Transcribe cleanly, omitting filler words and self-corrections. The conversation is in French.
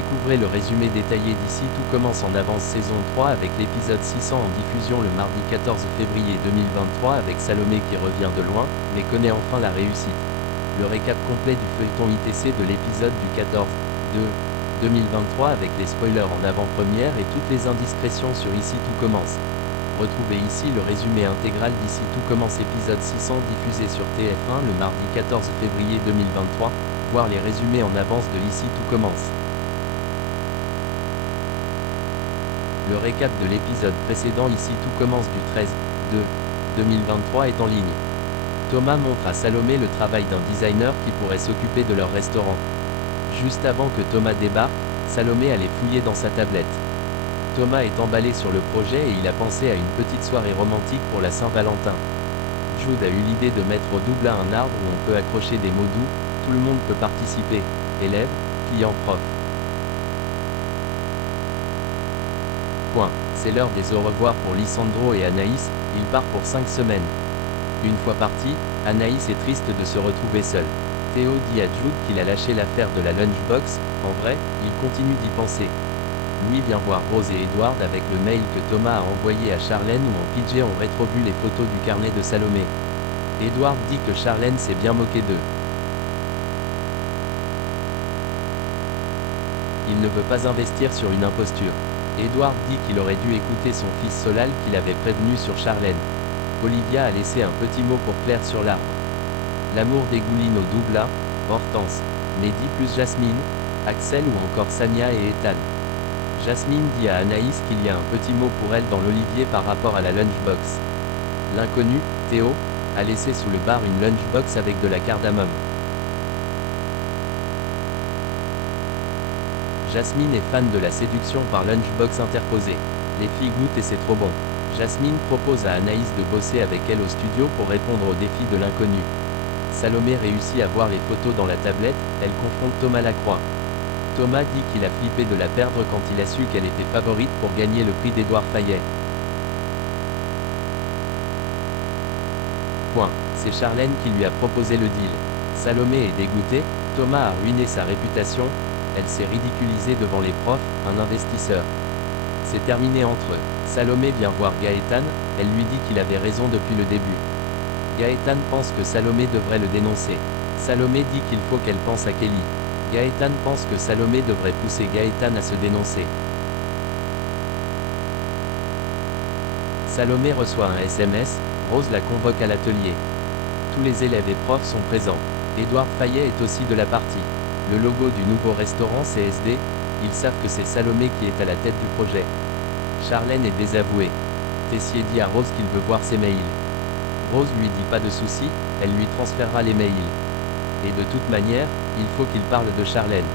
Découvrez le résumé détaillé d'ici Tout commence en avance saison 3 avec l'épisode 600 en diffusion le mardi 14 février 2023 avec Salomé qui revient de loin, mais connaît enfin la réussite. Le récap complet du feuilleton ITC de l'épisode du 14/2/2023 avec les spoilers en avant-première et toutes les indiscrétions sur Ici Tout commence. Retrouvez ici le résumé intégral d'Ici Tout commence épisode 600 diffusé sur TF1 le mardi 14 février 2023, voir les résumés en avance de Ici Tout commence. Le récap de l'épisode précédent Ici Tout commence du 13/2/2023 est en ligne. Thomas montre à Salomé le travail d'un designer qui pourrait s'occuper de leur restaurant. Juste avant que Thomas débarque, Salomé allait fouiller dans sa tablette. Thomas est emballé sur le projet et il a pensé à une petite soirée romantique pour la Saint-Valentin. Jude a eu l'idée de mettre au double un arbre où on peut accrocher des mots doux, tout le monde peut participer, élèves, clients, profs. C'est l'heure des au revoir pour Lisandro et Anaïs, il part pour 5 semaines. Une fois parti, Anaïs est triste de se retrouver seule. Théo dit à Jude qu'il a lâché l'affaire de la lunchbox, en vrai, il continue d'y penser. Louis vient voir Rose et Edward avec le mail que Thomas a envoyé à Charlène où en PJ on rétrovu les photos du carnet de Salomé. Edward dit que Charlène s'est bien moquée d'eux. Il ne veut pas investir sur une imposture. Edward dit qu'il aurait dû écouter son fils Solal qu'il avait prévenu sur Charlène. Olivia a laissé un petit mot pour Claire sur l'arbre. L'amour dégouline au double A, Hortense, Mehdi plus Jasmine, Axel ou encore Sania et Ethan. Jasmine dit à Anaïs qu'il y a un petit mot pour elle dans l'olivier par rapport à la lunchbox. L'inconnu, Théo, a laissé sous le bar une lunchbox avec de la cardamome. Jasmine est fan de la séduction par lunchbox interposée. Les filles goûtent et c'est trop bon. Jasmine propose à Anaïs de bosser avec elle au studio pour répondre au défi de l'inconnu. Salomé réussit à voir les photos dans la tablette, elle confronte Thomas Lacroix. Thomas dit qu'il a flippé de la perdre quand il a su qu'elle était favorite pour gagner le prix d'Édouard Fayet. C'est Charlène qui lui a proposé le deal. Salomé est dégoûtée, Thomas a ruiné sa réputation, elle s'est ridiculisée devant les profs, un investisseur. C'est terminé entre eux. Salomé vient voir Gaëtan, elle lui dit qu'il avait raison depuis le début. Gaëtan pense que Salomé devrait le dénoncer. Salomé dit qu'il faut qu'elle pense à Kelly. Gaëtan pense que Salomé devrait pousser Gaëtan à se dénoncer. Salomé reçoit un SMS, Rose la convoque à l'atelier. Tous les élèves et profs sont présents. Édouard Fayet est aussi de la partie. Le logo du nouveau restaurant CSD, ils savent que c'est Salomé qui est à la tête du projet. Charlène est désavouée. Tessier dit à Rose qu'il veut voir ses mails. Rose lui dit pas de souci, elle lui transférera les mails. Et de toute manière, il faut qu'il parle de Charlène.